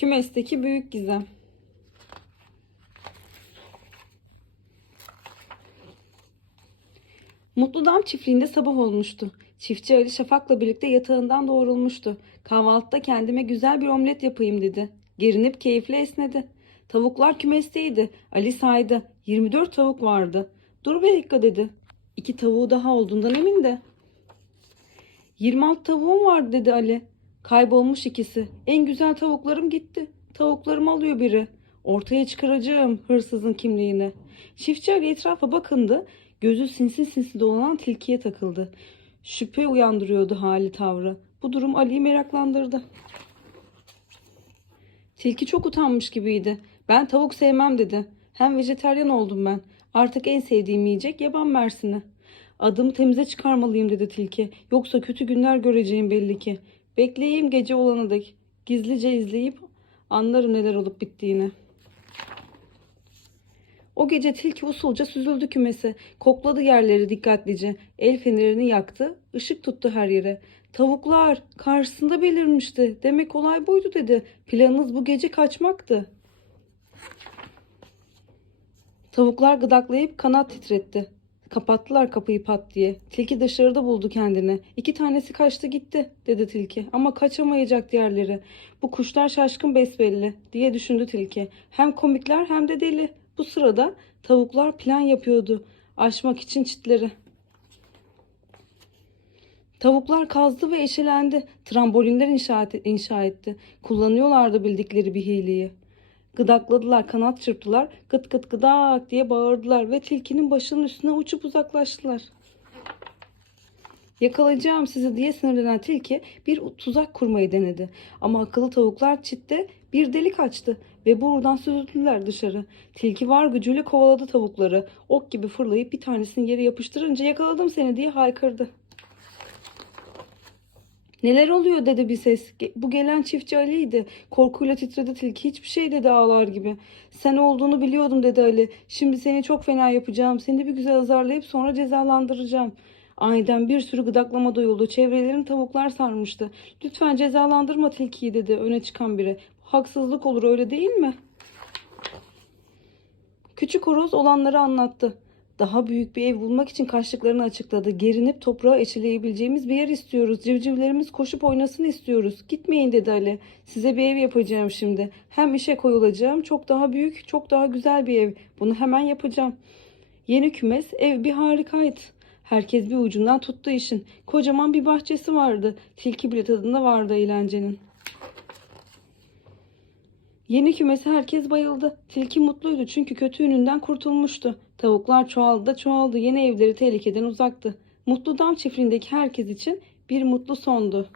Kümesteki büyük gizem. Mutlu Dam çiftliğinde sabah olmuştu. Çiftçi Ali Şafak'la birlikte yatağından doğrulmuştu. Kahvaltıda kendime güzel bir omlet yapayım dedi. Gerinip keyifle esnedi. Tavuklar kümesteydi. Ali saydı. 24 tavuk vardı. Dur bir dakika dedi. İki tavuğu daha olduğundan emin de. 26 tavuğum vardı dedi Ali. Kaybolmuş ikisi. En güzel tavuklarım gitti. Tavuklarımı alıyor biri. Ortaya çıkaracağım hırsızın kimliğini. Çiftçi etrafa bakındı. Gözü sinsi sinsi dolanan tilkiye takıldı. Şüphe uyandırıyordu hali tavrı. Bu durum Ali'yi meraklandırdı. Tilki çok utanmış gibiydi. Ben tavuk sevmem dedi. Hem vejeteryan oldum ben. Artık en sevdiğim yiyecek yaban mersini. Adımı temize çıkarmalıyım dedi tilki. Yoksa kötü günler göreceğim belli ki. Bekleyeyim gece olana dek. Gizlice izleyip anlarım neler olup bittiğini. O gece tilki usulca süzüldü kümese. Kokladı yerleri dikkatlice. El fenerini yaktı. ışık tuttu her yere. Tavuklar karşısında belirmişti. Demek olay buydu dedi. Planınız bu gece kaçmaktı. Tavuklar gıdaklayıp kanat titretti. Kapattılar kapıyı pat diye. Tilki dışarıda buldu kendini. İki tanesi kaçtı gitti dedi tilki. Ama kaçamayacak diğerleri. Bu kuşlar şaşkın besbelli diye düşündü tilki. Hem komikler hem de deli. Bu sırada tavuklar plan yapıyordu. Aşmak için çitleri. Tavuklar kazdı ve eşelendi. Trambolinler inşa, et- inşa etti. Kullanıyorlardı bildikleri bir hileyi. Gıdakladılar, kanat çırptılar. Gıt gıt gıdak diye bağırdılar ve tilkinin başının üstüne uçup uzaklaştılar. Yakalayacağım sizi diye sinirlenen tilki bir tuzak kurmayı denedi. Ama akıllı tavuklar çitte bir delik açtı ve buradan süzüldüler dışarı. Tilki var gücüyle kovaladı tavukları. Ok gibi fırlayıp bir tanesini yere yapıştırınca yakaladım seni diye haykırdı. Neler oluyor dedi bir ses. Bu gelen çiftçi Ali'ydi. Korkuyla titredi tilki. Hiçbir şey dedi ağlar gibi. Sen olduğunu biliyordum dedi Ali. Şimdi seni çok fena yapacağım. Seni bir güzel azarlayıp sonra cezalandıracağım. Aniden bir sürü gıdaklama duyuldu. Çevrelerini tavuklar sarmıştı. Lütfen cezalandırma tilkiyi dedi öne çıkan biri. Haksızlık olur öyle değil mi? Küçük horoz olanları anlattı. Daha büyük bir ev bulmak için kaçtıklarını açıkladı. Gerinip toprağa eşeleyebileceğimiz bir yer istiyoruz. Civcivlerimiz koşup oynasın istiyoruz. Gitmeyin dedi Ali. Size bir ev yapacağım şimdi. Hem işe koyulacağım. Çok daha büyük, çok daha güzel bir ev. Bunu hemen yapacağım. Yeni kümes ev bir harikaydı. Herkes bir ucundan tuttu işin. Kocaman bir bahçesi vardı. Tilki bile tadında vardı eğlencenin. Yeni kümesi herkes bayıldı. Tilki mutluydu çünkü kötü ününden kurtulmuştu. Tavuklar çoğaldı da çoğaldı. Yeni evleri tehlikeden uzaktı. Mutlu dam çiftliğindeki herkes için bir mutlu sondu.